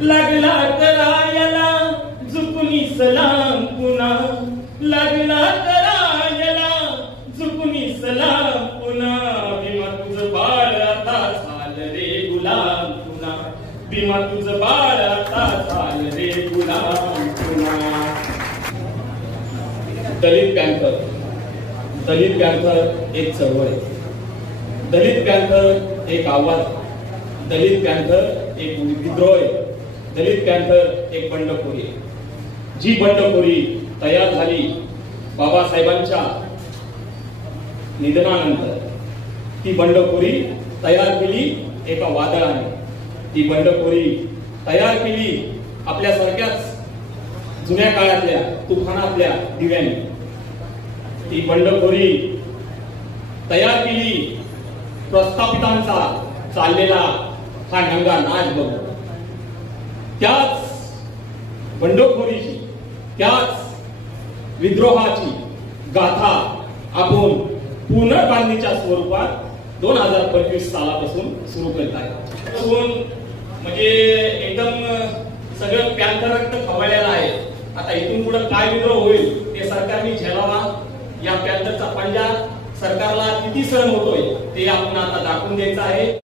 लागला करायला झुकून सलाम पुन्हा, लागला करायला झुकून सलाम पुन्हा, भीमा तुझं बाळ आता झालं रे गुलाम पुन्हा, भीमा तुझं बाळ आता झालं रे गुलाम पुन्हा. दलित पॅंथर, दलित पॅंथर एक चळवळ आहे, दलित पॅंथर एक आवाज, दलित पॅंथर एक विद्रोह आहे, दलित पॅंथर एक बंडखोरी आहे. जी बंडखोरी तयार झाली बाबासाहेबांच्या निधनानंतर, ती बंडखोरी तयार केली एका वादळाने, ती बंडखोरी तयार केली आपल्यासारख्याच जुन्या काळातल्या तुफानातल्या दिव्याने, ती बंडखोरी तयार केली प्रस्थापितांचा चाललेला हा नंगा नाच बघून. त्याच बंडखोरीची, त्याच विद्रोहाची गाथा आपण पुनर्बांधणीच्या स्वरूपात 2025 सालापासून सुरू करत आहे. म्हणजे एकदम सगळं पॅंथर रक्त खवळलेलं आहे. आता इथून पुढे काय विद्रोह होईल ते सरकारने झेलावा. या पॅंथरचा पंजा सरकारला किती सहन होतोय ते आपण आता दाखवून द्यायचं आहे.